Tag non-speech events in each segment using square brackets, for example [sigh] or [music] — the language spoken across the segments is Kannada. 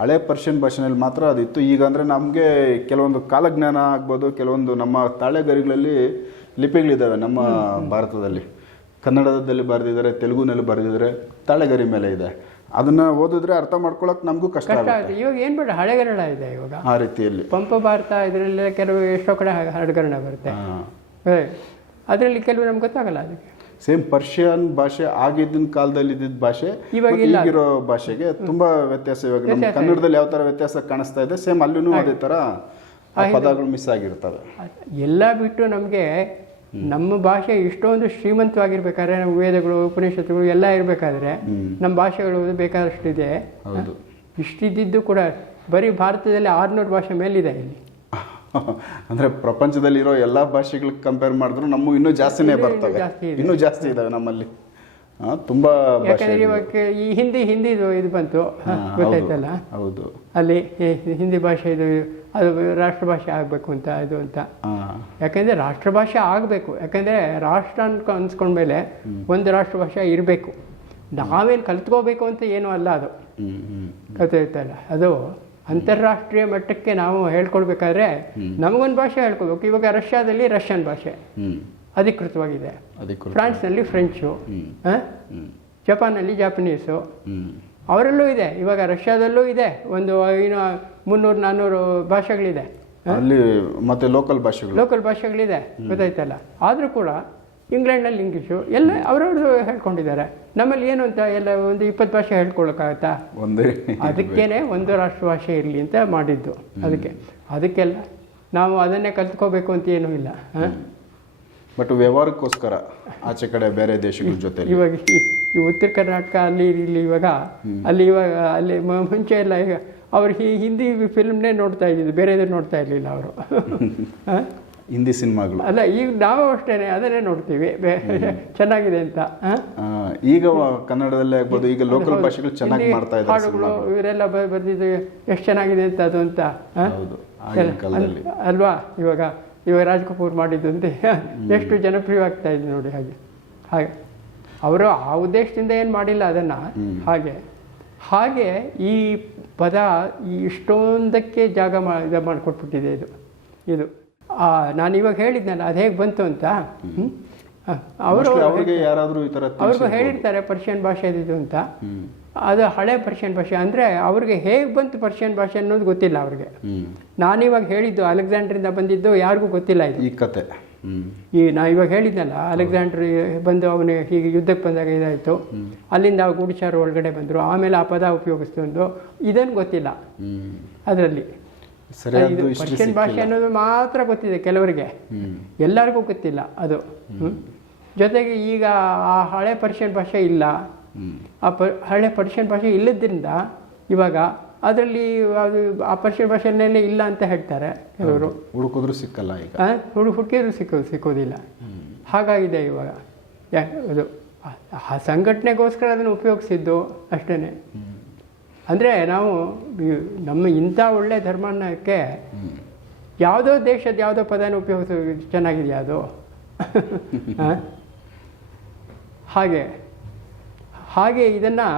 ಹಳೆ ಪರ್ಷಿಯನ್ ಭಾಷೆನಲ್ಲಿ ಮಾತ್ರ ಅದಿತ್ತು. ಈಗ ಅಂದರೆ ನಮಗೆ ಕೆಲವೊಂದು ಕಾಲಜ್ಞಾನ ಆಗ್ಬೋದು ಕೆಲವೊಂದು ನಮ್ಮ ತಾಳೆಗರಿಗಳಲ್ಲಿ ಲಿಪಿಗಳಿದ್ದಾವೆ ನಮ್ಮ ಭಾರತದಲ್ಲಿ. ಕನ್ನಡದಲ್ಲಿ ಬರೆದಿದ್ದಾರೆ ತೆಲುಗುನಲ್ಲಿ ಬರೆದಿದ್ದಾರೆ ತಾಳೆಗರಿ ಮೇಲೆ ಇದೆ. ಅದನ್ನ ಓದಿದ್ರೆ ಅರ್ಥ ಮಾಡ್ಕೊಳಕ್ ನಮಗೂ ಕಷ್ಟ ಆಗುತ್ತೆ. ಇವಾಗ ಏನು ಬೇಡ ಹಳೆಗನ್ನಡ ಇದೆ ಇವಾಗ. ಆ ರೀತಿಯಲ್ಲಿ. ಪಂಪ ಭಾರತ ಇದರಲ್ಲಿ ಕೆಲವು ಎಷ್ಟೋ ಕಡೆ ಹಳೆಗನ್ನಡ ಬರುತ್ತೆ. ಅದರಲ್ಲಿ ಕೆಲವು ನಮ್ಗೆ ಗೊತ್ತಾಗಲ್ಲ ಅದಕ್ಕೆ. ಸೇಮ್ ಪರ್ಷಿಯನ್ ಭಾಷೆ ಆಗಿದ್ದಿನ ಕಾಲದಲ್ಲಿ ಇದ್ದಿದ್ದ ಭಾಷೆ ಈಗಿರೋ ಭಾಷೆಗೆ ತುಂಬಾ ವ್ಯತ್ಯಾಸ ಇವಾಗ ನಮ್ಮ ಕನ್ನಡದಲ್ಲಿ ಯಾವ ತರ ವ್ಯತ್ಯಾಸ ಕಾಣಿಸ್ತಾ ಇದೆ ಸೇಮ್ ಅಲ್ಲೂ ಅದೇ ತರ ಪದಗಳು ಮಿಸ್ ಆಗಿರ್ತವೆ. ಎಲ್ಲ ಬಿಟ್ಟು ನಮಗೆ ನಮ್ಮ ಭಾಷೆ ಇಷ್ಟೊಂದು ಶ್ರೀಮಂತವಾಗಿರ್ಬೇಕಾದ್ರೆ ನಮ್ಮ ವೇದಗಳು ಉಪನಿಷತ್ತುಗಳು ಎಲ್ಲ ಇರಬೇಕಾದ್ರೆ ನಮ್ಮ ಭಾಷೆಗಳು ಬೇಕಾದಷ್ಟಿದೆ. ಹೌದು. ಇಷ್ಟಿದ್ದು ಕೂಡ ಬರೀ ಭಾರತದಲ್ಲಿ ಆರುನೂರು ಭಾಷೆ ಮೇಲಿದೆ ಇಲ್ಲಿ. [laughs] ಅಂದ್ರೆ ಪ್ರಪಂಚದಲ್ಲಿರೋ ಎಲ್ಲಾ ಭಾಷೆಗಳಿಗೆ ಕಂಪೇರ್ ಮಾಡಿದ್ರು ನಮ್ಮ ಇನ್ನೂ ಜಾಸ್ತಿನೇ ಬರ್ತವೆ. ಇನ್ನೂ ಜಾಸ್ತಿ ಇದಾವೆ ನಮ್ಮಲ್ಲಿ. ತುಂಬಾ ಯಾಕಂದ್ರೆ ಇವಾಗ ಈ ಹಿಂದಿ ಹಿಂದಿದು ಇದು ಬಂತು. ಗೊತ್ತಾಯ್ತಲ್ಲ? ಹೌದು. ಅಲ್ಲಿ ಹಿಂದಿ ಭಾಷೆ ಇದು ಅದು ರಾಷ್ಟ್ರಭಾಷೆ ಆಗಬೇಕು ಅಂತ ಇದು ಅಂತ. ಯಾಕಂದ್ರೆ ರಾಷ್ಟ್ರ ರಾಷ್ಟ್ರಭಾಷೆ ಆಗಬೇಕು. ಯಾಕಂದ್ರೆ ರಾಷ್ಟ್ರ ಅನ್ಕೊ ಅನ್ಸ್ಕೊಂಡ್ಮೇಲೆ ಒಂದು ರಾಷ್ಟ್ರಭಾಷೆ ಇರಬೇಕು. ನಾವೇನು ಕಲ್ತ್ಕೋಬೇಕು ಅಂತ ಏನೂ ಅಲ್ಲ ಅದು. ಗೊತ್ತಾಯ್ತಲ್ಲ? ಅದು ಅಂತಾರಾಷ್ಟ್ರೀಯ ಮಟ್ಟಕ್ಕೆ ನಾವು ಹೇಳ್ಕೊಳ್ಬೇಕಾದ್ರೆ ನಮಗೊಂದು ಭಾಷೆ ಹೇಳ್ಕೊಬೇಕು ಇವಾಗ ರಷ್ಯಾದಲ್ಲಿ ರಷ್ಯನ್ ಭಾಷೆ. ಅಧಿಕೃತವಾಗಿದೆ. ಫ್ರಾನ್ಸ್ನಲ್ಲಿ ಫ್ರೆಂಚು. ಜಪಾನಲ್ಲಿ ಜಾಪನೀಸು. ಅವರಲ್ಲೂ ಇದೆ. ಇವಾಗ ರಷ್ಯಾದಲ್ಲೂ ಇದೆ. ಒಂದು ಏನು ಮುನ್ನೂರು ನಾನ್ನೂರು ಭಾಷೆಗಳಿದೆ. ಅಲ್ಲಿ ಮತ್ತೆ ಲೋಕಲ್ ಭಾಷೆಗಳು. ಲೋಕಲ್ ಭಾಷೆಗಳಿದೆ. ಗೊತ್ತಾಯ್ತಲ್ಲ? ಆದರೂ ಕೂಡ ಇಂಗ್ಲೆಂಡ್ನಲ್ಲಿ ಇಂಗ್ಲೀಷು ಎಲ್ಲ ಅವರವ್ರದ್ದು ಹೇಳ್ಕೊಂಡಿದ್ದಾರೆ. ನಮ್ಮಲ್ಲಿ ಏನು ಅಂತ ಎಲ್ಲ ಒಂದು ಇಪ್ಪತ್ತು ಭಾಷೆ ಹೇಳ್ಕೊಳಕ್ಕಾಗತ್ತಾ ಒಂದೇ. ಅದಕ್ಕೇನೆ ಒಂದು ರಾಷ್ಟ್ರ ಭಾಷೆ ಇರಲಿ ಅಂತ ಮಾಡಿದ್ದು. ಅದಕ್ಕೆ. ಅದಕ್ಕೆಲ್ಲ ನಾವು ಅದನ್ನೇ ಕಲ್ತ್ಕೋಬೇಕು ಅಂತ ಏನೂ ಇಲ್ಲ? ಬಟ್ ವ್ಯವಹಾರಕ್ಕೋಸ್ಕರ ಆಚೆ ಕಡೆ ಬೇರೆ ದೇಶಗಳ ಜೊತೆ ಇವಾಗ ಈ ಉತ್ತರ ಕರ್ನಾಟಕ ಅಲ್ಲಿ ಇಲ್ಲಿ ಇವಾಗ ಅಲ್ಲಿ ಇವಾಗ ಅಲ್ಲಿ ಮುಂಚೆ ಎಲ್ಲ ಈಗ ಅವ್ರು ಈ ಹಿಂದಿ ಫಿಲ್ಮ್ನೇ ನೋಡ್ತಾ ಇದ್ದಿದ್ದು. ಬೇರೆದು ನೋಡ್ತಾ ಇರಲಿಲ್ಲ ಅವರು. [laughs] ಹಿಂದಿ ಸಿನಿಮಾಗಳು. ಅಲ್ಲ ಈಗ ನಾವು ಅಷ್ಟೇ ಅದನ್ನೇ ನೋಡ್ತೀವಿ. ಚೆನ್ನಾಗಿದೆ ಅಂತ ಈಗ ಕನ್ನಡದಲ್ಲೇ ಆಗ್ಬೋದು ಈಗ ಲೋಕಲ್ ಭಾಷೆಗಳು ಚೆನ್ನಾಗಿ ಮಾಡ್ತಾ ಇದ್ದಾರೆ ಹಾಡುಗಳು ಇವರೆಲ್ಲ ಬರ್ದಿದ್ದು ಎಷ್ಟು ಚೆನ್ನಾಗಿದೆ ಅಂತ ಅದು ಅಂತ ಅಲ್ವಾ? ಇವಾಗ ಇವಾಗ ರಾಜ್ ಕಪೂರ್ ಮಾಡಿದ್ದಂತೆ ಎಷ್ಟು ಜನಪ್ರಿಯವಾಗ್ತಾ ಇದೆ ನೋಡಿ ಹಾಗೆ. ಹಾಗೆ. ಅವರು ಆ ಉದ್ದೇಶದಿಂದ ಏನು ಮಾಡಿಲ್ಲ ಅದನ್ನು. ಹಾಗೆ. ಹಾಗೆ ಈ ಪದ ಈ ಇಷ್ಟೊಂದಕ್ಕೆ ಜಾಗ ಮಾ ಇದು ಮಾಡಿಕೊಟ್ಬಿಟ್ಟಿದೆ ಇದು. ಇದು. ನಾನು ಇವಾಗ ಹೇಳಿದ್ನಲ್ಲ ಅದು ಹೇಗೆ ಬಂತು ಅಂತ? ಅವರು ಅವರಿಗೆ ಯಾರಾದರೂ ಈ ತರ ಅವ್ರಿಗೂ ಹೇಳಿರ್ತಾರೆ ಪರ್ಷಿಯನ್ ಭಾಷೆ ಇದು ಅಂತ. ಅದು ಹಳೆ ಪರ್ಷಿಯನ್ ಭಾಷೆ. ಅಂದರೆ ಅವ್ರಿಗೆ ಹೇಗೆ ಬಂತು ಪರ್ಷಿಯನ್ ಭಾಷೆ ಅನ್ನೋದು ಗೊತ್ತಿಲ್ಲ ಅವ್ರಿಗೆ. ನಾನು ನಾನಿವಾಗ ಹೇಳಿದ್ದು ಅಲೆಕ್ಸಾಂಡ್ರಿಂದ ಬಂದಿದ್ದು ಯಾರಿಗೂ ಗೊತ್ತಿಲ್ಲ ಇದು. ಈ ಕತೆ. ಈ ನಾ ಇವಾಗ ಹೇಳಿದ್ನಲ್ಲ ಅಲೆಕ್ಸಾಂಡ್ರ್ ಬಂದು ಅವನು ಹೀಗೆ ಯುದ್ಧಕ್ಕೆ ಬಂದಾಗ ಇದಾಯಿತು. ಅಲ್ಲಿಂದ ಗೂಢಚಾರ ಒಳಗಡೆ ಬಂದರು. ಆಮೇಲೆ ಆ ಪದ ಉಪಯೋಗಿಸ್ಕೊಂಡು ಇದನ್ನು ಗೊತ್ತಿಲ್ಲ. ಅದರಲ್ಲಿ. ಪರ್ಷಿಯನ್ ಭಾಷೆ ಅನ್ನೋದು ಮಾತ್ರ ಗೊತ್ತಿದೆ ಕೆಲವರಿಗೆ. ಎಲ್ಲರಿಗೂ ಗೊತ್ತಿಲ್ಲ ಅದು. ಜೊತೆಗೆ ಈಗ ಆ ಹಳೆ ಪರ್ಷಿಯನ್ ಭಾಷೆ ಇಲ್ಲ. ಆ ಪ ಹಳೆ ಪರ್ಷಿಯನ್ ಭಾಷೆ ಇಲ್ಲದ್ರಿಂದ ಇವಾಗ ಅದರಲ್ಲಿ ಅದು ಆ ಪರ್ಷಿಯನ್ ಭಾಷೆನಲ್ಲೇ ಇಲ್ಲ ಅಂತ ಹೇಳ್ತಾರೆ ಕೆಲವರು. ಹುಡುಕಿದ್ರು ಸಿಕ್ಕಲ್ಲ ಈಗ. ಹುಡು ಹುಡುಕಿದ್ರು ಸಿಕ್ಕೋ ಸಿಕ್ಕೋದಿಲ್ಲ ಹಾಗಾಗಿದೆ ಇವಾಗ. ಅದು ಆ ಸಂಘಟನೆಗೋಸ್ಕರ ಅದನ್ನು ಉಪಯೋಗಿಸಿದ್ದು ಅಷ್ಟೇ ಅಂದರೆ ನಾವು ನಮ್ಮ ಇಂಥ ಒಳ್ಳೆ ಧರ್ಮಕ್ಕೆ ಯಾವುದೋ ದೇಶದ ಯಾವುದೋ ಪದನ ಉಪಯೋಗಿಸ ಚೆನ್ನಾಗಿದೆಯಾ ಅದು? [laughs] ಹಾಗೆ. ಹಾಗೆ ಇದನ್ನು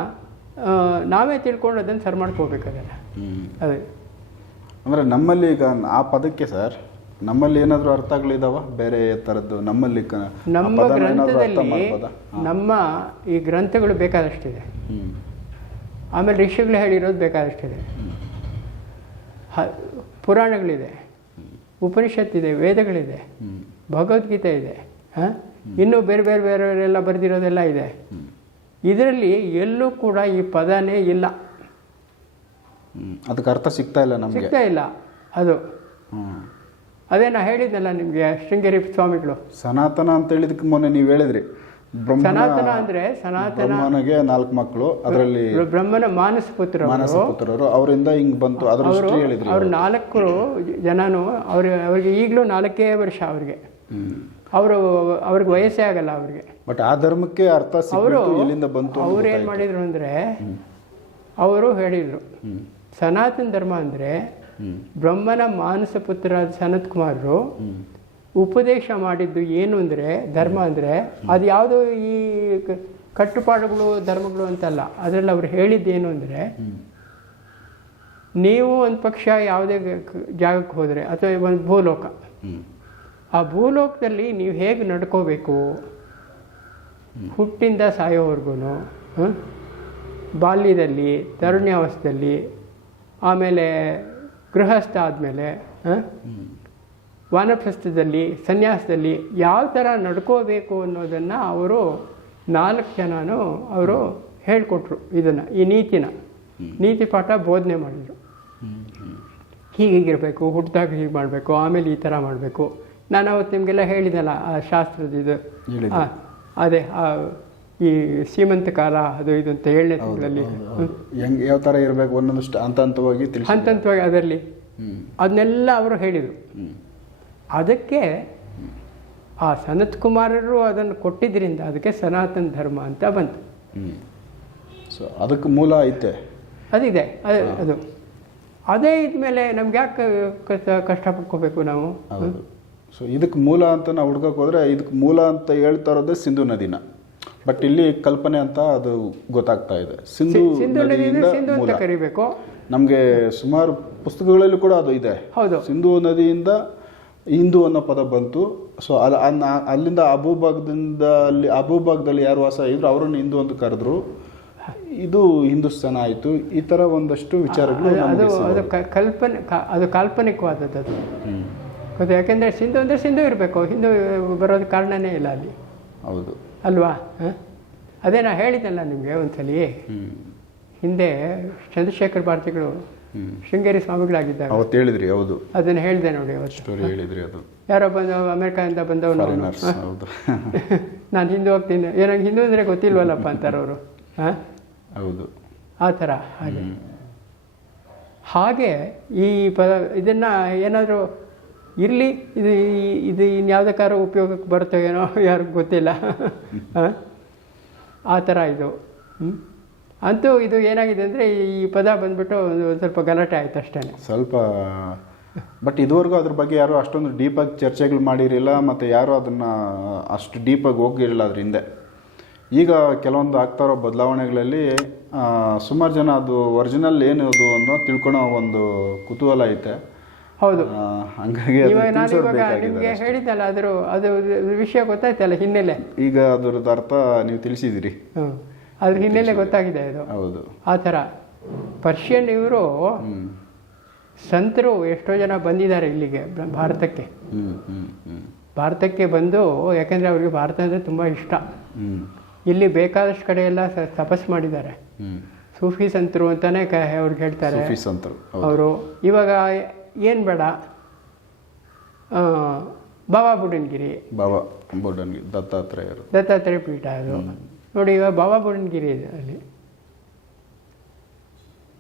ನಾವೇ ತಿಳ್ಕೊಂಡು ಅದನ್ನು ಸರಿ ಮಾಡ್ಕೋಬೇಕು ಅದನ್ನು ಅದೇ. ಅಂದರೆ ನಮ್ಮಲ್ಲಿ ಈಗ ಆ ಪದಕ್ಕೆ ಸರ್ ನಮ್ಮಲ್ಲಿ ಏನಾದರೂ ಅರ್ಥಗಳಿದಾವ? ಬೇರೆ ಥರದ್ದು ನಮ್ಮಲ್ಲಿ ನಮ್ಮ ಗ್ರಂಥದಲ್ಲಿ ನಮ್ಮ ಈ ಗ್ರಂಥಗಳು ಬೇಕಾದಷ್ಟಿದೆ. ಆಮೇಲೆ ಋಷಿಗಳು ಹೇಳಿರೋದು ಬೇಕಾದಷ್ಟಿದೆ. ಹ- ಪುರಾಣಗಳಿದೆ. ಉಪನಿಷತ್ತಿದೆ ವೇದಗಳಿದೆ. ಭಗವದ್ಗೀತೆ ಇದೆ. ಹಾಂ? ಇನ್ನೂ ಬೇರೆ ಬೇರೆ ಬೇರೆಯವರೆಲ್ಲ ಬರೆದಿರೋದೆಲ್ಲ ಇದೆ. ಇದರಲ್ಲಿ ಎಲ್ಲೂ ಕೂಡ ಈ ಪದನೇ ಇಲ್ಲ. ಅದಕ್ಕೆ ಅರ್ಥ ಸಿಗ್ತಾ ಇಲ್ಲ ನಮ್ಗೆ. ಸಿಗ್ತಾ ಇಲ್ಲ. ಅದು. ಅದೇ ನಾ ಹೇಳಿದ್ನಲ್ಲ ನಿಮಗೆ ಶೃಂಗೇರಿ ಸ್ವಾಮಿಗಳು. ಸನಾತನ ಅಂತ ಹೇಳಿದಕ್ಕೆ ಮೊನ್ನೆ ನೀವು ಹೇಳಿದ್ರಿ. ಸನಾತನ ಅಂದ್ರೆ ಸನಾತನ ಬ್ರಹ್ಮನಿಗೆ ನಾಲ್ಕು ಮಕ್ಕಳು ಅದರಲ್ಲಿ ಬ್ರಹ್ಮನ ಮಾನಸ ಪುತ್ರ ಮಾನಸ ಪುತ್ರರು. ಅವರಿಂದ ಹಿಂಗ್ ಬಂತು. ಅದ್ರ ಹೇಳಿದ್ರಿ ಅವ್ರು ನಾಲ್ಕು ಜನನು ಅವ್ರ ಅವ್ರಿಗೆ ಈಗಲೂ ನಾಲ್ಕೇ ವರ್ಷ ಅವ್ರಿಗೆ. ಅವರು ಅವ್ರಿಗೆ ವಯಸ್ಸೇ ಆಗಲ್ಲ ಅವ್ರಿಗೆ. ಬಟ್ ಆ ಧರ್ಮಕ್ಕೆ ಅರ್ಥ ಅವರು ಇಲ್ಲಿಂದ ಎಲ್ಲಿಂದ ಬಂತು ಅವ್ರು ಏನು ಮಾಡಿದ್ರು ಅಂದ್ರೆ ಅವರು ಹೇಳಿದರು ಸನಾತನ ಧರ್ಮ ಅಂದ್ರೆ ಬ್ರಹ್ಮನ ಮಾನಸ ಪುತ್ರ ಸನತ್ ಕುಮಾರರು ಉಪದೇಶ ಮಾಡಿದ್ದು ಏನು ಅಂದರೆ, ಧರ್ಮ ಅಂದರೆ, ಅದು ಯಾವುದು ಈ ಕಟ್ಟುಪಾಡುಗಳು, ಧರ್ಮಗಳು ಅಂತಲ್ಲ, ಅದರಲ್ಲಿ ಅವ್ರು ಹೇಳಿದ್ದೇನು ಅಂದರೆ, ನೀವು ಒಂದು ಪಕ್ಷ ಯಾವುದೇ ಜಾಗಕ್ಕೆ ಹೋದರೆ, ಅಥವಾ ಒಂದು ಭೂಲೋಕ, ಆ ಭೂಲೋಕದಲ್ಲಿ ನೀವು ಹೇಗೆ ನಡ್ಕೋಬೇಕು? ಹುಟ್ಟಿಂದ ಸಾಯೋವರೆಗೂ ಬಾಲ್ಯದಲ್ಲಿ ತರುಣ್ಯಾವಸ್ಥೆಯಲ್ಲಿ ಆಮೇಲೆ ಗೃಹಸ್ಥ ಆದಮೇಲೆ ವಾನಪ್ರಸ್ಥದಲ್ಲಿ ಸನ್ಯಾಸದಲ್ಲಿ ಯಾವ ಥರ ನಡ್ಕೋಬೇಕು ಅನ್ನೋದನ್ನು ಅವರು ನಾಲ್ಕು ಜನನೂ ಅವರು ಹೇಳಿಕೊಟ್ರು ಇದನ್ನು ಈ ನೀತಿನ. ನೀತಿ ಪಾಠ ಬೋಧನೆ ಮಾಡಿದರು. ಹೀಗಿರಬೇಕು ಹುಟ್ಟಿದಾಗ ಹೀಗೆ ಮಾಡಬೇಕು ಆಮೇಲೆ ಈ ಥರ ಮಾಡಬೇಕು. ನಾನು ಅವತ್ತು ನಿಮಗೆಲ್ಲ ಹೇಳಿದಲ್ಲ ಆ ಶಾಸ್ತ್ರದ ಇದು. ಅದೇ ಆ, ಈ ಸೀಮಂತ ಕಾಲ ಅದು ಇದು ಅಂತ ಏಳನೇ ತಿಂಗಳಲ್ಲಿ. ಹೆಂಗ್ ಯಾವ ಥರ ಇರಬೇಕು ಒಂದೊಂದಷ್ಟು ಹಂತ ಹಂತವಾಗಿ ಹಂತ ಹಂತವಾಗಿ ಅದರಲ್ಲಿ ಅದನ್ನೆಲ್ಲ ಅವರು ಹೇಳಿದರು. ಅದಕ್ಕೆ ಆ ಸನತ್ ಕುಮಾರರು ಅದನ್ನು ಕೊಟ್ಟಿದ್ದರಿಂದ ಅದಕ್ಕೆ ಸನಾತನ ಧರ್ಮ ಅಂತ ಬಂತು. ಸೊ ಅದಕ್ಕೆ ಮೂಲ ಐತೆ. ಅದಿದೆ. ಅದು. ಅದು ಇದ್ಮೇಲೆ ನಮ್ಗೆ ಯಾಕೆ ಕಷ್ಟ ಪಡ್ಕೋಬೇಕು ನಾವು? ಸೊ ಇದಕ್ಕೆ ಮೂಲ ಅಂತ ನಾವು ಹುಡ್ಕಕ್ಕೆ ಹೋದ್ರೆ ಇದಕ್ಕೆ ಮೂಲ ಅಂತ ಹೇಳ್ತಾ ಇರೋದೇ ಸಿಂಧು ನದಿನ. ಬಟ್ ಇಲ್ಲಿ ಕಲ್ಪನೆ ಅಂತ ಅದು ಗೊತ್ತಾಗ್ತಾ ಇದೆ. ಸಿಂಧು ಸಿಂಧು ಅಂತ ಮೂಲ. ಕರಿಬೇಕು. ನಮಗೆ ಸುಮಾರು ಪುಸ್ತಕಗಳಲ್ಲೂ ಕೂಡ ಅದು ಇದೆ. ಹೌದು. ಸಿಂಧು ನದಿಯಿಂದ ಹಿಂದೂ ಅನ್ನೋ ಪದ ಬಂತು. ಸೊ ಅಲ್ಲಿ ಅಲ್ಲಿಂದ ಅಬೂಬಾಗ್ದಿಂದ ಅಲ್ಲಿ ಅಬೂಬಾಗ್ದಲ್ಲಿ ಯಾರು ವಾಸ ಇದ್ರು ಅವರನ್ನು ಹಿಂದೂ ಅಂತ ಕರೆದ್ರು. ಇದು ಹಿಂದೂಸ್ತಾನ ಆಯಿತು. ಈ ಥರ ಒಂದಷ್ಟು ವಿಚಾರಗಳು ಅದು- ಅದು ಕಲ್ಪನೆ ಅದು ಕಾಲ್ಪನಿಕವಾದದ್ದು ಅದು. ಗೊತ್ತಾ ಯಾಕೆಂದರೆ ಸಿಂಧು ಅಂದರೆ ಸಿಂಧು ಇರಬೇಕು. ಹಿಂದೂ ಬರೋದು ಕಾರಣನೇ ಇಲ್ಲ ಅಲ್ಲಿ. ಹೌದು. ಅಲ್ವಾ? ಹ? ಅದೇ ನಾನು ಹೇಳಿದ್ದಲ್ಲ ನಿಮಗೆ ಒಂದ್ಸಲಿ. ಹಿಂದೆ ಚಂದ್ರಶೇಖರ್ ಭಾರತಿಗಳು ಶೃಂಗೇರಿ ಸ್ವಾಮಿಗಳಾಗಿದ್ದಾರೆ ಅವತ್ತು ಹೇಳಿದ್ರಿ ಹೌದು. ಅದನ್ನು ಹೇಳಿದೆ ನೋಡಿ ಅವತ್ತು. ಸ್ಟೋರಿ ಹೇಳಿದ್ರಿ ಅದು. ಯಾರೋ ಬಂದ ಅಮೆರಿಕಾದಿಂದ ಬಂದವನು [laughs] ನಾನು ಹಿಂದೂ ಹೋಗ್ತೀನಿ ಏನೋ ಹಿಂದೂ ಅಂದರೆ ಗೊತ್ತಿಲ್ವಲ್ಲಪ್ಪ ಅಂತಾರೆ ಅವರು. ಹಾಂ? ಹೌದು. ಆ ಥರ ಹಾಗೆ. ಹಾಗೆ ಈ ಪದ ಇದನ್ನು ಏನಾದರೂ ಇರಲಿ ಇದು ಇದು ಇನ್ಯಾವುದಕ್ಕಾದ್ರೂ ಉಪಯೋಗಕ್ಕೆ ಬರುತ್ತೋ ಏನೋ ಯಾರಿಗೂ ಗೊತ್ತಿಲ್ಲ. ಆ? ಆ ಥರ ಇದು. ಹ್ಮ್? ಅಂತೂ ಇದು ಏನಾಗಿದೆ ಅಂದರೆ ಈ ಪದ ಬಂದ್ಬಿಟ್ಟು ಸ್ವಲ್ಪ ಗಲಾಟೆ ಆಯ್ತು ಅಷ್ಟೇ. ಸ್ವಲ್ಪ ಬಟ್ ಇದುವರೆಗೂ ಅದ್ರ ಬಗ್ಗೆ ಯಾರು ಅಷ್ಟೊಂದು ಡೀಪಾಗಿ ಚರ್ಚೆಗಳು ಮಾಡಿರಲಿಲ್ಲ ಮತ್ತು ಯಾರು ಅದನ್ನು ಅಷ್ಟು ಡೀಪಾಗಿ ಹೋಗಿರಲಿಲ್ಲ ಅದ್ರ ಹಿಂದೆ. ಈಗ ಕೆಲವೊಂದು ಆಗ್ತಾ ಇರೋ ಬದಲಾವಣೆಗಳಲ್ಲಿ ಸುಮಾರು ಜನ ಅದು ಒರಿಜಿನಲ್ ಏನು ಅದು ಅನ್ನೋ ತಿಳ್ಕೊಳೋ ಒಂದು ಕುತೂಹಲ ಐತೆ. ಹೌದು. ಹಂಗಾಗಿ ನಿಮಗೆ. ಹೇಳಿದ್ದಲ್ಲ ಅದ್ರ ಅದು ವಿಷಯ ಗೊತ್ತಾಯ್ತಲ್ಲ ಹಿನ್ನೆಲೆ? ಈಗ ಅದರದ್ದು ಅರ್ಥ ನೀವು ತಿಳಿಸಿದಿರಿ. ಹ್ಞೂ ಅದ್ರ ಹಿನ್ನೆಲೆ ಗೊತ್ತಾಗಿದೆ ಇದು. ಹೌದು. ಆ ಥರ. ಪರ್ಷಿಯನ್ ಇವರು ಸಂತರು ಎಷ್ಟೋ ಜನ ಬಂದಿದ್ದಾರೆ ಇಲ್ಲಿಗೆ ಭಾರತಕ್ಕೆ. ಭಾರತಕ್ಕೆ ಬಂದು ಯಾಕೆಂದರೆ ಅವ್ರಿಗೆ ಭಾರತ ಅಂದರೆ ತುಂಬ ಇಷ್ಟ. ಇಲ್ಲಿ ಬೇಕಾದಷ್ಟು ಕಡೆ ಎಲ್ಲ ತಪಸ್ ಮಾಡಿದ್ದಾರೆ. ಸೂಫಿ ಸಂತರು ಅಂತಾನೆ ಕ ಅವ್ರಿಗೆ ಹೇಳ್ತಾರೆ. ಅವರು. ಇವಾಗ ಏನು ಬೇಡ? ಬಾಬಾ ಬುಡನ್ಗಿರಿ. ಬಾಬಾ ಬುಡನ್ಗಿರಿ ದತ್ತಾತ್ರೇಯರು. ದತ್ತಾತ್ರೇಯ ಪೀಠ ಅದು. ನೋಡಿ ಇವಾಗ ಬಾಬಾ ಬುಡನ್ಗಿರಿ ಇದೆ ಅಲ್ಲಿ.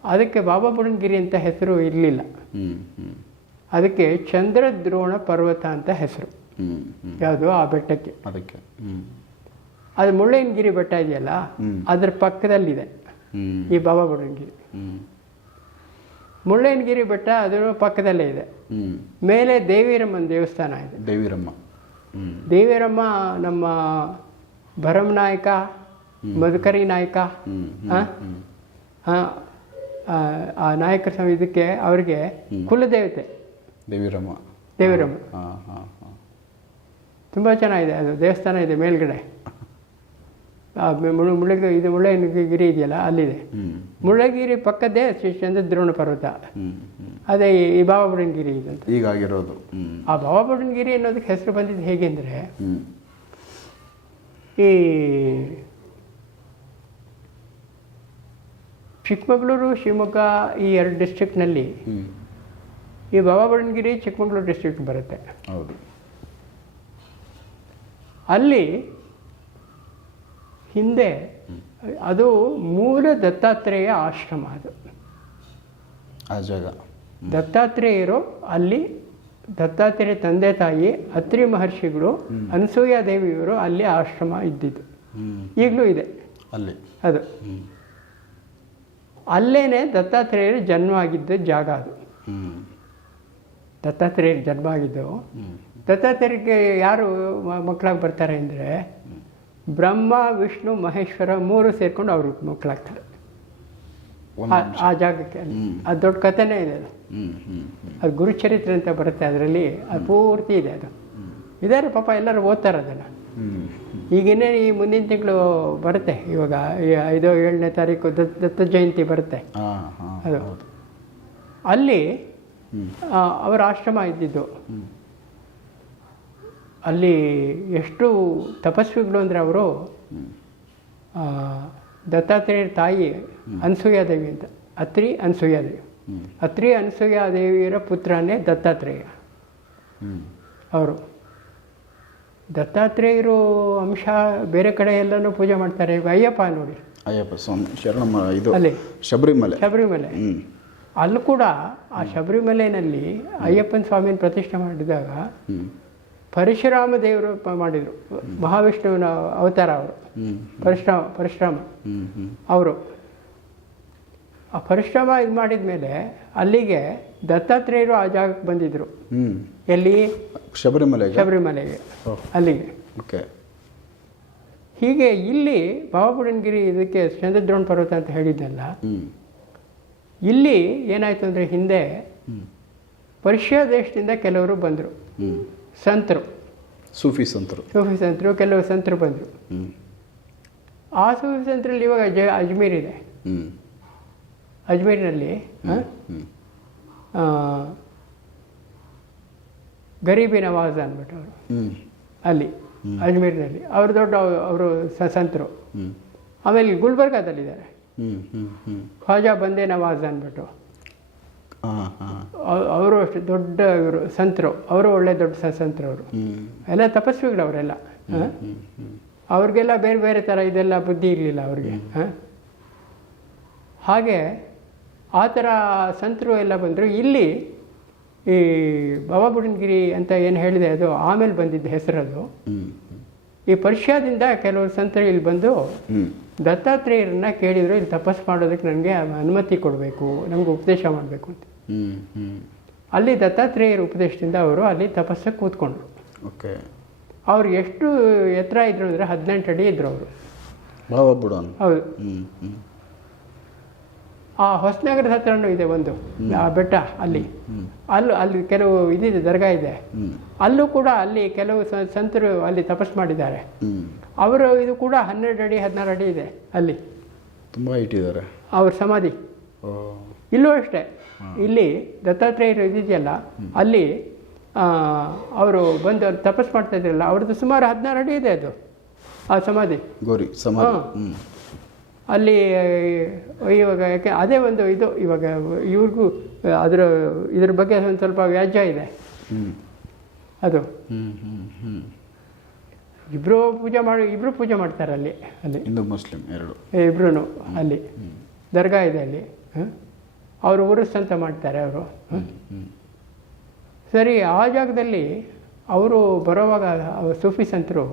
ಅದಕ್ಕೆ ಬಾಬಾ ಬುಡನ್ಗಿರಿ ಅಂತ ಹೆಸರು ಇರಲಿಲ್ಲ. ಅದಕ್ಕೆ ಚಂದ್ರದ್ರೋಣ ಪರ್ವತ ಅಂತ ಹೆಸರು. ಯಾವುದು ಆ ಬೆಟ್ಟಕ್ಕೆ. ಅದಕ್ಕೆ ಅದು ಮುಳ್ಳಯ್ಯನಗಿರಿ ಬೆಟ್ಟ ಇದೆಯಲ್ಲ. ಅದ್ರ ಪಕ್ಕದಲ್ಲಿದೆ ಈ ಬಾಬಾ ಬುಡನ್ಗಿರಿ. ಮುಳ್ಳಯ್ಯನಗಿರಿ ಬೆಟ್ಟ ಅದರ ಪಕ್ಕದಲ್ಲೇ ಇದೆ. ಮೇಲೆ ದೇವಿರಮ್ಮನ ದೇವಸ್ಥಾನ ಇದೆ. ದೇವಿರಮ್ಮ. ದೇವಿರಮ್ಮ ನಮ್ಮ ಭರಮ್ ನಾಯಕ ಮಧುಕರಿ ನಾಯಕ ಆ? ನಾಯಕರ ಸಮ ಇದಕ್ಕೆ ಅವರಿಗೆ ಕುಲದೇವತೆ ದೇವಿರಮ್ಮ. ದೇವಿರಮ್ಮ. ತುಂಬ ಚೆನ್ನಾಗಿದೆ ಅದು ದೇವಸ್ಥಾನ ಇದೆ ಮೇಲ್ಗಡೆ. ಇದು ಮುಳ್ಳು ಗಿರಿ ಇದು ಮುಳ್ಳಗಿರಿ ಇದೆಯಲ್ಲ ಅಲ್ಲಿದೆ. ಮುಳ್ಳಗಿರಿ ಪಕ್ಕದ್ದೇ ಶ್ರೀ ಚಂದ್ರದ್ರೋಣ ಪರ್ವತ. ಅದೇ ಈ- ಈ ಬಾಬಾ ಬುಡನ್ಗಿರಿ ಇದಂತ ಈಗ ಆಗಿರೋದು ಹ್ಮ್. ಆ ಬಾಬಾ ಬುಡನ್ಗಿರಿ ಅನ್ನೋದಕ್ಕೆ ಹೆಸರು ಬಂದಿದ್ದು ಹೇಗೆ ಅಂದರೆ ಈ ಚಿಕ್ಕಮಗಳೂರು ಶಿವಮೊಗ್ಗ ಈ ಎರಡು ಡಿಸ್ಟ್ರಿಕ್ಟ್ನಲ್ಲಿ ಈ ಬಾಬಾ ಬುಡನ್ಗಿರಿ ಚಿಕ್ಕಮಗಳೂರು ಡಿಸ್ಟ್ರಿಕ್ಟ್ ಬರುತ್ತೆ. ಹೌದು. ಅಲ್ಲಿ ಹಿಂದೆ ಅದು ಮೂಲ ದತ್ತಾತ್ರೇಯ ಆಶ್ರಮ ಅದು. ಆ ಜಾಗ. ದತ್ತಾತ್ರೇಯರು ಅಲ್ಲಿ ದತ್ತಾತ್ರೇಯ ತಂದೆ ತಾಯಿ ಅತ್ರಿ ಮಹರ್ಷಿಗಳು ಅನಸೂಯ ದೇವಿಯವರು ಅಲ್ಲಿ ಆಶ್ರಮ ಇದ್ದಿದ್ದು. ಈಗಲೂ ಇದೆ. ಅಲ್ಲಿ. ಅದು. ಅಲ್ಲೇನೆ ದತ್ತಾತ್ರೇಯರು ಜನ್ಮ ಆಗಿದ್ದ ಜಾಗ ಅದು. ದತ್ತಾತ್ರೇಯರ ಜನ್ಮ ಆಗಿದ್ದು. ದತ್ತಾತ್ರೇಯರಿಗೆ ಯಾರು ಮಕ್ಕಳಾಗಿ ಬರ್ತಾರೆ ಅಂದರೆ ಬ್ರಹ್ಮ ವಿಷ್ಣು ಮಹೇಶ್ವರ ಮೂರು ಸೇರಿಕೊಂಡು ಅವರು ಮಕ್ಕಳಾಗ್ತಾರೆ. ಆ- ಆ ಜಾಗಕ್ಕೆ. ಅದು ದೊಡ್ಡ ಕಥೆನೇ ಇದೆ ಅದು. ಅದು ಗುರುಚರಿತ್ರೆ ಅಂತ ಬರುತ್ತೆ ಅದರಲ್ಲಿ. ಅದು ಪೂರ್ತಿ ಇದೆ ಅದು. ಇದಾರೆ ಪಾಪ ಎಲ್ಲರೂ ಓದ್ತಾರೆ ಅದನ್ನು. ಈಗಿನ್ನೇ ಈ ಮುಂದಿನ ತಿಂಗಳು ಬರುತ್ತೆ. ಇವಾಗ ಐದು ಏಳನೇ ತಾರೀಕು ದತ್ ದತ್ತ ಜಯಂತಿ ಬರುತ್ತೆ. ಅದು. ಅಲ್ಲಿ ಅವರ ಆಶ್ರಮ ಇದ್ದಿದ್ದು. ಅಲ್ಲಿ ಎಷ್ಟು ತಪಸ್ವಿಗಳು ಅಂದರೆ ಅವರು ಹ್ಮ್ ದತ್ತಾತ್ರೇಯರ ತಾಯಿ ಅನ್ಸೂಯಾದೇವಿ ಅಂತ. ಅತ್ರಿ ಅನ್ಸೂಯಾದೇವಿ. ಅತ್ರಿ ಅನ್ಸೂಯಾದೇವಿಯರ ಪುತ್ರನೇ ದತ್ತಾತ್ರೇಯ. ಅವರು. ದತ್ತಾತ್ರೇಯರು ಅಂಶ ಬೇರೆ ಕಡೆ ಎಲ್ಲನೂ ಪೂಜೆ ಮಾಡ್ತಾರೆ. ಅಯ್ಯಪ್ಪ ನೋಡಿ. ಅಯ್ಯಪ್ಪ ಸ್ವಾಮಿ ಶರಣಮ್ಮ ಇದು ಅಲ್ಲಿ. ಶಬರಿಮಲೆ. ಶಬರಿಮಲೆ. ಅಲ್ಲಿ ಕೂಡ ಆ ಶಬರಿಮಲೆಯಲ್ಲಿ ಅಯ್ಯಪ್ಪನ ಸ್ವಾಮಿನ ಪ್ರತಿಷ್ಠೆ ಮಾಡಿದಾಗ ಪರಶುರಾಮ ದೇವರು ಮಾಡಿದರು. ಮಹಾವಿಷ್ಣುವಿನ ಅವತಾರ ಅವರು. ಪರಶುರಾಮ ಪರಶುರಾಮ. ಅವರು. ಆ ಪರಶುರಾಮ ಇದು ಮಾಡಿದ ಮೇಲೆ ಅಲ್ಲಿಗೆ ದತ್ತಾತ್ರೇಯರು ಆ ಜಾಗಕ್ಕೆ ಬಂದಿದ್ದರು ಎಲ್ಲಿ? ಶಬರಿಮಲೆ ಶಬರಿಮಲೆಗೆ. ಅಲ್ಲಿಗೆ. ಓಕೆ. ಹೀಗೆ ಇಲ್ಲಿ ಬಾಬಾಬುಡನ್ಗಿರಿ ಇದಕ್ಕೆ ಚಂದ್ರದ್ರೋಣ ಪರ್ವತ ಅಂತ ಹೇಳಿದ್ನಲ್ಲ ಇಲ್ಲಿ ಏನಾಯ್ತು ಅಂದರೆ ಹಿಂದೆ ಪರ್ಷಿಯಾ ದೇಶದಿಂದ ಕೆಲವರು ಬಂದರು. ಸಂತರು. ಸೂಫಿ ಸಂತರು. ಸೂಫಿ ಸಂತರು ಕೆಲವು ಸಂತರು ಬಂದರು. ಆ ಸೂಫಿ ಸಂತರಲ್ಲಿ ಇವಾಗ ಜ ಅಜ್ಮೀರ್ ಇದೆ. ಅಜ್ಮೀರ್ನಲ್ಲಿ ಗರೀಬಿ ನವಾಜ್ ಅಂದ್ಬಿಟ್ಟು ಅವರು. ಅಲ್ಲಿ ಅಜ್ಮೀರ್ನಲ್ಲಿ. ಅವರು ದೊಡ್ಡ ಅವರು ಸಂತರು. ಆಮೇಲೆ ಗುಲ್ಬರ್ಗಾದಲ್ಲಿದ್ದಾರೆ. ಖ್ವಾಜಾ ಬಂದೇ ನವಾಜ್ ಅಂದ್ಬಿಟ್ಟು. ಅವರು ಅಷ್ಟು ದೊಡ್ಡ ಇವರು ಸಂತರು. ಅವರು ಒಳ್ಳೆ ದೊಡ್ಡ ಸಂತರವರು. ಸಂತರು ಅವರು ಎಲ್ಲ ತಪಸ್ವಿಗಳು ಅವರೆಲ್ಲ. ಅವ್ರಿಗೆಲ್ಲ ಬೇರೆ ಬೇರೆ ಥರ ಇದೆಲ್ಲ ಬುದ್ಧಿ ಇರಲಿಲ್ಲ ಅವ್ರಿಗೆ? ಹಾಗೆ ಆ ಥರ ಸಂತರು ಎಲ್ಲ ಬಂದರು. ಇಲ್ಲಿ ಈ ಬಾಬಾ ಬುಡನ್ಗಿರಿ ಅಂತ ಏನು ಹೇಳಿದೆ ಅದು ಆಮೇಲೆ ಬಂದಿದ್ದ ಹೆಸರದು. ಈ ಪರ್ಷಿಯಾದಿಂದ ಕೆಲವರು ಸಂತರು ಇಲ್ಲಿ ಬಂದು ದತ್ತಾತ್ರೇಯರನ್ನ ಕೇಳಿದರು ಇಲ್ಲಿ ತಪಸ್ ಮಾಡೋದಕ್ಕೆ ನನಗೆ ಅನುಮತಿ ಕೊಡಬೇಕು ನಮಗೆ ಉಪದೇಶ ಮಾಡಬೇಕು ಅಂತ. ಅಲ್ಲಿ ದತ್ತಾತ್ರೇಯರ ಉಪದೇಶದಿಂದ ಅವರು ಅಲ್ಲಿ ತಪಸ್ಸಕ್ಕೆ ಕೂತ್ಕೊಂಡ್ರು. ಓಕೆ. ಅವ್ರು ಎಷ್ಟು ಎತ್ತರ ಇದ್ರು ಅಂದರೆ ಹದಿನೆಂಟು ಅಡಿ ಇದ್ರು ಅವರು. ಹೌದು. ಆ ಹೊಸನಗರದ ಹತ್ರನೂ ಇದೆ ಒಂದು ಆ ಬೆಟ್ಟ ಅಲ್ಲಿ. ಅಲ್ಲಿ ಅಲ್ಲೂ ಕೆಲವು ಇದಿದೆ ದರ್ಗಾ ಇದೆ. ಅಲ್ಲೂ ಕೂಡ ಅಲ್ಲಿ ಕೆಲವು ಸಂತರು ಅಲ್ಲಿ ತಪಸ್ ಮಾಡಿದ್ದಾರೆ. ಅವರು ಇದು ಕೂಡ ಹನ್ನೆರಡು ಅಡಿ ಹದಿನಾರು ಅಡಿ ಇದೆ ಅಲ್ಲಿ. ತುಂಬ ಇಟ್ಟಿದ್ದಾರೆ. ಅವ್ರ ಸಮಾಧಿ. ಇಲ್ಲೂ ಅಷ್ಟೇ. ಇಲ್ಲಿ ದತ್ತಾತ್ರೇಯರು ಇದಿದೆಯಲ್ಲ ಅಲ್ಲಿ ಅವರು ಬಂದು ಅವ್ರು ತಪಸ್ ಮಾಡ್ತಾ ಇದ್ರಲ್ಲ ಅವ್ರದ್ದು ಸುಮಾರು ಹದಿನಾರು ಅಡಿ ಇದೆ ಅದು ಆ ಸಮಾಧಿ. ಗೋರಿ ಸಮಾಧಿ. ಅಲ್ಲಿ ಇವಾಗ ಯಾಕೆ ಅದೇ ಒಂದು ಇದು ಇವಾಗ ಇವ್ರಿಗೂ ಅದರ ಇದ್ರ ಬಗ್ಗೆ ಒಂದು ಸ್ವಲ್ಪ ವ್ಯಾಜ್ಯ ಇದೆ. ಅದು. ಇಬ್ಬರು ಪೂಜೆ ಮಾಡಿ ಇಬ್ಬರು ಪೂಜೆ ಮಾಡ್ತಾರೆ ಅಲ್ಲಿ ಅಲ್ಲಿ. ಹಿಂದೂ ಮುಸ್ಲಿಂ ಎರಡು. ಇಬ್ರು ಅಲ್ಲಿ. ದರ್ಗಾ ಇದೆ ಅಲ್ಲಿ ಅವರು ಉರುಸ್ ಅಂತ ಮಾಡ್ತಾರೆ ಅವರು ಸರಿ ಆ ಜಾಗದಲ್ಲಿ ಅವರು ಬರೋವಾಗ ಸೂಫಿ ಸಂತರು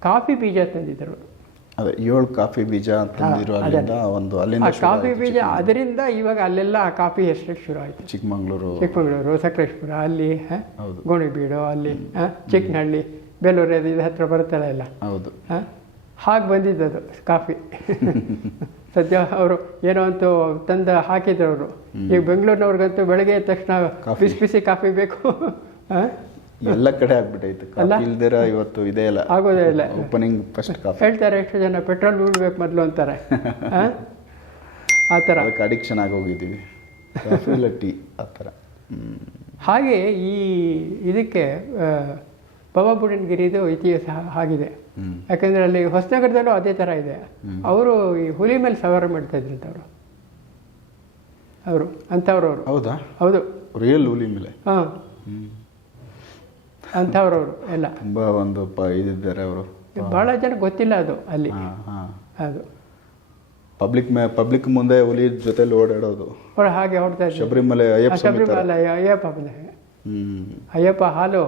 ಕಾಫಿ ಬೀಜ ತಂದಿದ್ದರು. ಅದೇ ಏಳು ಕಾಫಿ ಬೀಜ ತಂದಿರೋ ಅಲ್ಲಿಂದ ಒಂದು ಅಲ್ಲಿಂದ ಕಾಫಿ ಬೀಜ ಅದರಿಂದ ಇವಾಗ ಅಲ್ಲೆಲ್ಲ ಕಾಫಿ ಎಸ್ಟೇಟ್ ಶುರು ಆಯಿತು? ಚಿಕ್ಕಮಂಗ್ಳೂರು. ಚಿಕ್ಕಮಗಳೂರು ಸಕಲೇಶ್ಪುರ ಅಲ್ಲಿ. ಗೋಣಿಬೀಡು ಅಲ್ಲಿ? ಚಿಕ್ಕನಹಳ್ಳಿ ಬೇಲೂರು ಅದು ಇದು ಹತ್ರ ಬರುತ್ತಲ್ಲ ಎಲ್ಲ? ಹೌದು. ಹಾಗೆ ಬಂದಿದ್ದದು ಕಾಫಿ. [laughs] ಸದ್ಯ ಅವರು ಏನೋ ಅಂತೂ ತಂದು ಹಾಕಿದ್ರು ಅವರು. ಈಗ ಬೆಂಗಳೂರಿನವ್ರಿಗಂತೂ ಬೆಳಗ್ಗೆ ಎದ್ದ ತಕ್ಷಣ. ಬಿಸಿ ಬಿಸಿ ಕಾಫಿ ಬೇಕು. [laughs] ಹ? ಎಲ್ಲ ಕಡೆ ಆಗ್ಬಿಟ್ಟೈತೆ? ಕಾಫಿ ಇಲ್ದಿರ ಇವತ್ತು ಇದೇ ಇಲ್ಲ ಆಗೋದೇ ಇಲ್ಲ. Opening first coffee. ಹೇಳ್ತಾರೆ ಎಷ್ಟು ಜನ ಪೆಟ್ರೋಲ್ ಬಿಡ್ಬೇಕು ಮೊದಲು ಅಂತಾರೆ? [laughs] ಆ? ಥರ. ಅದಕ್ಕೆ ಅಡಿಕ್ಷನ್ ಆಗೋಗಿದ್ದೀವಿ. ಕಾಫಿ ಇಲ್ಲ ಟೀ ಆ ಥರ. ಹಾಗೆ ಈ ಇದಕ್ಕೆ ಆ, ಬಾಬಾ ಬುಡನ್ಗಿರಿದು ಇತಿಹಾಸ ಆಗಿದೆ. ಯಾಕಂದ್ರೆ ಅಲ್ಲಿ ಹೊಸನಗರದಲ್ಲೂ ಅದೇ ಥರ ಇದೆ. ಅವರು ಈ ಹುಲಿ ಮೇಲೆ ಸವಾರ ಮಾಡ್ತಾ ಇದ್ರಂತ ಅವರು ಅವರು ಅಂಥವ್ರವರು. ಹೌದಾ? ಹೌದು. ರಿಯಲ್ ಹುಲಿ ಮೇಲೆ? ಹಾಂ. ಅಂಥವ್ರವರು ಎಲ್ಲ. ತುಂಬಾ ಒಂದು ಪ ಇದಿದ್ದಾರೆ ಅವರು. ಭಾಳ ಜನ ಗೊತ್ತಿಲ್ಲ ಅದು ಅಲ್ಲಿ. ಅದು. ಪಬ್ಲಿಕ್ ಮೇ ಪಬ್ಲಿಕ್ ಮುಂದೆ ಹುಲಿ ಜೊತೆಲಿ ಓಡಾಡೋದು. ಹಾಗೆ ಹೊಡ್ತಾ ಶಬರಿಮಲೆ ಅಯ್ಯಪ್ಪ. ಶಬರಿಮಲೆ ಅಯ್ಯಪ್ಪ ಅಯ್ಯಪ್ಪ ಹಾಲು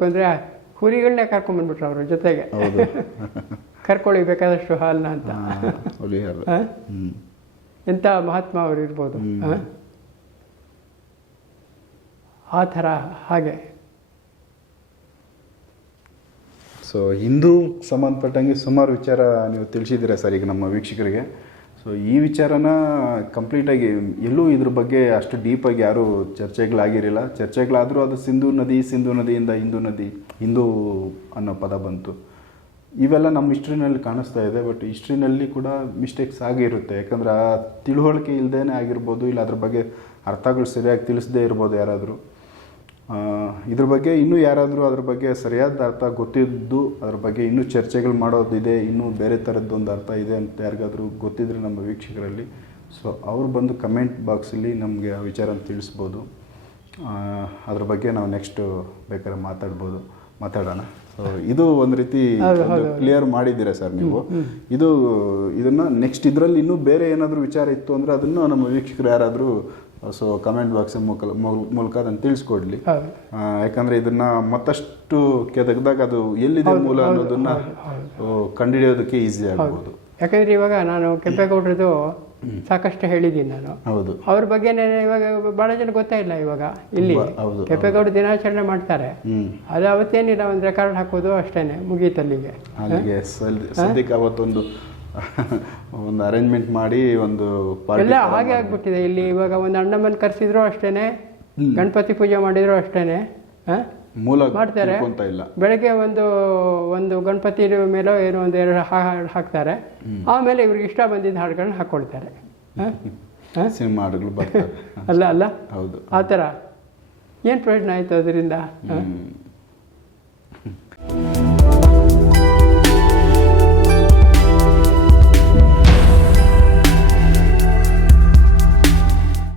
ಅಂದರೆ ಹುಲಿಗಳನ್ನೇ ಕರ್ಕೊಂಡ್ಬಂದ್ಬಿಟ್ರು ಅವರು ಜೊತೆಗೆ. [laughs] ಕರ್ಕೊಳ್ಳಿ ಬೇಕಾದಷ್ಟು ಹಾಲನ್ನ ಅಂತ. ಹುಲಿ ಹಾಲು ಎಂಥ ಮಹಾತ್ಮ ಅವರು ಇರ್ಬೋದು? ಆ ಥರ ಹಾಗೆ. ಸೊ ಹಿಂದೂ ಸಂಬಂಧಪಟ್ಟಂಗೆ ಸುಮಾರು ವಿಚಾರ ನೀವು ತಿಳಿಸಿದ್ದೀರಾ ಸರ್ ಈಗ ನಮ್ಮ ವೀಕ್ಷಕರಿಗೆ? ಸೊ ಈ ವಿಚಾರನ ಕಂಪ್ಲೀಟಾಗಿ ಎಲ್ಲೂ ಇದ್ರ ಬಗ್ಗೆ ಅಷ್ಟು ಡೀಪಾಗಿ ಯಾರೂ ಚರ್ಚೆಗಳಾಗಿರಲಿಲ್ಲ. ಚರ್ಚೆಗಳಾದರೂ ಅದು ಸಿಂಧೂ ನದಿ, ಸಿಂಧೂ ನದಿಯಿಂದ ಹಿಂದೂ ನದಿ, ಹಿಂದೂ ಅನ್ನೋ ಪದ ಬಂತು. ಇವೆಲ್ಲ ನಮ್ಮ ಹಿಸ್ಟ್ರಿನಲ್ಲಿ ಕಾಣಿಸ್ತಾ ಇದೆ, ಬಟ್ ಹಿಸ್ಟ್ರಿನಲ್ಲಿ ಕೂಡ ಮಿಸ್ಟೇಕ್ಸ್ ಆಗಿರುತ್ತೆ. ಯಾಕಂದ್ರೆ ಆ ತಿಳುವಳಿಕೆ ಇಲ್ಲದೇ ಆಗಿರ್ಬೋದು, ಇಲ್ಲ ಅದ್ರ ಬಗ್ಗೆ ಅರ್ಥಗಳು ಸರಿಯಾಗಿ ತಿಳಿಸದೇ ಇರ್ಬೋದು ಯಾರಾದರೂ. ಇದ್ರ ಬಗ್ಗೆ ಇನ್ನೂ ಯಾರಾದರೂ ಅದ್ರ ಬಗ್ಗೆ ಸರಿಯಾದ ಅರ್ಥ ಗೊತ್ತಿದ್ದು ಅದ್ರ ಬಗ್ಗೆ ಇನ್ನೂ ಚರ್ಚೆಗಳು ಮಾಡೋದಿದೆ ಇನ್ನೂ ಬೇರೆ ಥರದ್ದು ಒಂದು ಅರ್ಥ ಇದೆ ಅಂತ ಯಾರಿಗಾದರೂ ಗೊತ್ತಿದ್ರೆ ನಮ್ಮ ವೀಕ್ಷಕರಲ್ಲಿ. ಸೊ ಅವ್ರು ಬಂದು ಕಮೆಂಟ್ ಬಾಕ್ಸಲ್ಲಿ ನಮಗೆ ಆ ವಿಚಾರನ ತಿಳಿಸ್ಬೋದು. ಅದ್ರ ಬಗ್ಗೆ ನಾವು ನೆಕ್ಸ್ಟ್ ಬೇಕಾದ್ರೆ ಮಾತಾಡ್ಬೋದು ಮಾತಾಡೋಣ. ಸೊ ಇದು ಒಂದು ರೀತಿ. ಕ್ಲಿಯರ್ ಮಾಡಿದ್ದೀರಾ ಸರ್ ನೀವು? ಇದು ಇದನ್ನು ನೆಕ್ಸ್ಟ್ ಇದರಲ್ಲಿ ಇನ್ನೂ ಬೇರೆ ಏನಾದರೂ ವಿಚಾರ ಇತ್ತು ಅಂದರೆ ಅದನ್ನು ನಮ್ಮ ವೀಕ್ಷಕರು ಯಾರಾದರೂ ಸೊ ಕಮೆಂಟ್ ಬಾಕ್ಸ್ ಮೂಲಕ ಮೂಲಕ ಅದನ್ನು ತಿಳಿಸ್ಕೊಡ್ಲಿ. ಯಾಕಂದ್ರೆ ಇದನ್ನ ಮತ್ತಷ್ಟು ಕೆದಗದಾಗ ಅದು ಎಲ್ಲಿದೆ ಮೂಲ ಅನ್ನೋದನ್ನ ಕಂಡುಹಿಡಿಯೋದಕ್ಕೆ ಈಸಿ ಆಗ್ಬೋದು. ಯಾಕಂದ್ರೆ ಇವಾಗ ನಾನು ಕೆಂಪೇಗೌಡರದು ಸಾಕಷ್ಟು ಹೇಳಿದ್ದೀನಿ ನಾನು. ಹೌದು. ಅವ್ರ ಬಗ್ಗೆ ಇವಾಗ ಬಹಳ ಜನ ಗೊತ್ತೇ ಇಲ್ಲ ಇವಾಗ ಇಲ್ಲಿ. ಕೆಂಪೇಗೌಡ ದಿನಾಚರಣೆ ಮಾಡ್ತಾರೆ. ಅದು ಅವತ್ತೇನಿಲ್ಲ ಒಂದು ರೆಕಾರ್ಡ್ ಹಾಕೋದು ಅಷ್ಟೇನೆ ಮುಗೀತಲ್ಲಿಗೆ ಸದ್ಯಕ್ಕೆ ಅವತ್ತೊಂದು ಒಂದು ಅರೇಂಜ್ಮೆಂಟ್ ಮಾಡಿ ಒಂದು ಎಲ್ಲ ಹಾಗೆ. ಆಗ್ಬಿಟ್ಟಿದೆ. ಇಲ್ಲಿ ಇವಾಗ ಒಂದು ಅಣ್ಣಮ್ಮನ ಕರೆಸಿದ್ರು ಅಷ್ಟೇನೆ ಗಣಪತಿ ಪೂಜೆ ಮಾಡಿದ್ರು ಅಷ್ಟೇನೆ? ಮೂಲ ಮಾಡ್ತಾರೆ. ಬೆಳಗ್ಗೆ ಒಂದು ಒಂದು ಗಣಪತಿ ಮೇಲೆ ಏನೋ ಒಂದು ಎರಡು ಹಾಡು ಹಾಕ್ತಾರೆ. ಆಮೇಲೆ ಇವ್ರಿಗೆ ಇಷ್ಟ ಬಂದಿದ್ದ ಹಾಡುಗಳನ್ನ ಹಾಕೊಳ್ತಾರೆ? ಸಿನಿಮಾ ಹಾಡುಗಳು ಅಲ್ಲ ಅಲ್ಲ? ಹೌದು. ಆ ಥರ. ಏನು ಪ್ರಯೋಜನ ಆಯಿತು ಅದರಿಂದ?